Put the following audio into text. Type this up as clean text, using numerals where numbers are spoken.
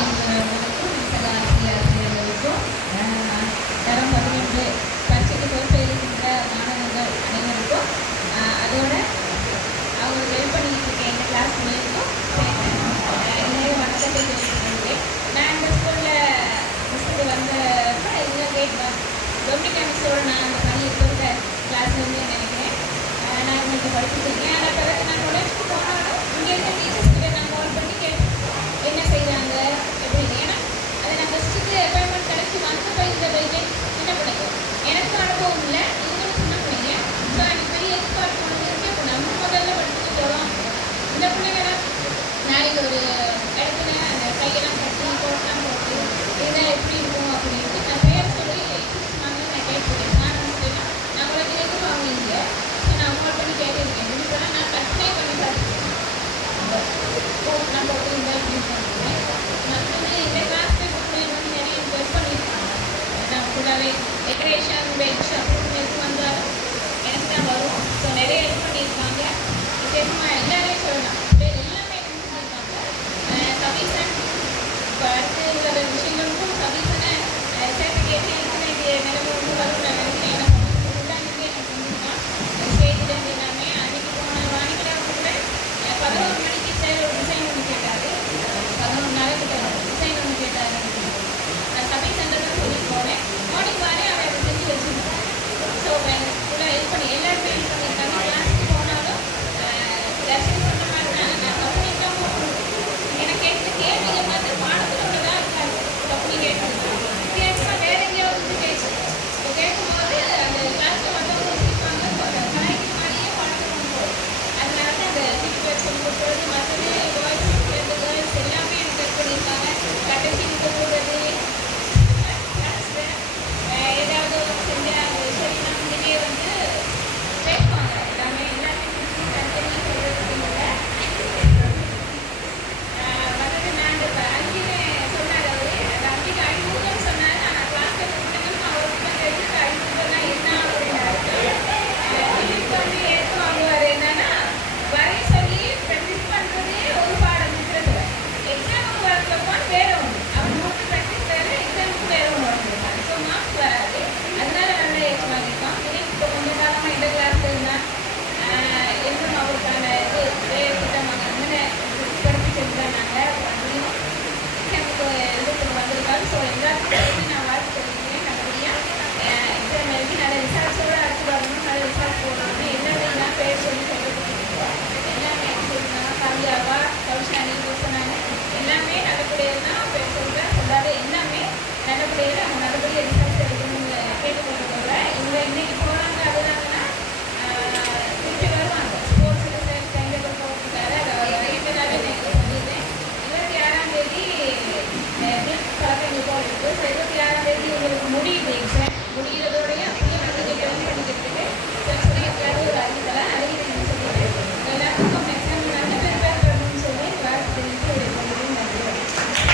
ஆசிரியர்களுக்கும் சக ஆசிரியர்களுக்கும் தரம் 11 பரீட்சைக்கு பொறுப்பேற்கின்ற மாணவர்கள் அனைவருக்கும் அதோட அவங்களுக்கு ஹெல்ப் பண்ணிட்டு இருக்க எங்கள் கிளாஸ் மேலுக்கும் நிறைய வணக்கத்தை தெரிவித்துக்கொள்கிறேன். நான் இந்த ஸ்கூலில் மிஸ்ஸுக்கு வந்தப்போ இந்த கேட் டொமினிகா மிஸ்ஸோட நான் அந்த பள்ளி இருக்கிற கிளாஸ் வந்து நினைக்கிறேன். நான் இவங்களுக்கு படிச்சுருக்கேன். ஆனால் பிறகு நான் காலேஜுக்கு போனாலும் இங்கே இருக்க டீச்சர்ஸ் கிட்ட நான் கால் பண்ணி கேட்டேன் என்ன செய்கிறாங்க எப்படின்னு. ஏன்னா அதை நான் ஃபஸ்ட்டுக்கு அப்பாயின்மெண்ட் கிடச்சி வந்தப்போ இந்த பையன் சின்ன பிள்ளைங்க எனக்கு அனுபவம் இல்லை, இவங்களும் சின்ன பிள்ளைங்க. ஸோ எனக்கு பெரிய எக்ஸ்பர்ட் பண்ணது இருக்கு. இப்போ நம்ம முதல்ல படிச்சுட்டு போகிறோம். இந்த பிள்ளைங்களாம் நாளைக்கு ஒரு இடத்துல அந்த கையெல்லாம் கட்டி கோட்டெல்லாம் போட்டு இதெல்லாம் எப்படி இருக்கும் அப்படின்ட்டு நான் பேர் சொல்லி சொன்னாங்க. நான் கேட்டிருக்கேன் நான் நான் உங்களுக்கு எதுவும் இல்லை. ஸோ நான் கால் பண்ணி கேட்டிருக்கேன். இப்படிலாம் நான் கற்பனை பண்ணி பார்த்துருக்கேன். கோட்டெல்லாம் போட்டு இந்த அப்படின்னு சொல்லியிருக்கேன். மற்றது இந்த கிளாஸில் பிள்ளைங்க வந்து நிறைய ஹெல்ப் பண்ணியிருக்காங்க. நான் ஃபுல்லாகவே டெக்கரேஷன் பெஞ்ச் அப்படின்னு எதுவும் வந்தாலும் எனக்கு தான் வரும். ஸோ நிறைய ஹெல்ப் பண்ணியிருக்காங்க. விசேஷமாக எல்லாரையும் சொல்லலாம். எல்லாமே செஞ்சுருக்காங்க. சபீசன் இப்போ அடுத்து உள்ள விஷயங்களுக்கும் சபீசனை சேர்த்து கேட்டு எனக்கு நிலைமை வந்து வரும் நான் நினைக்கிறேன்.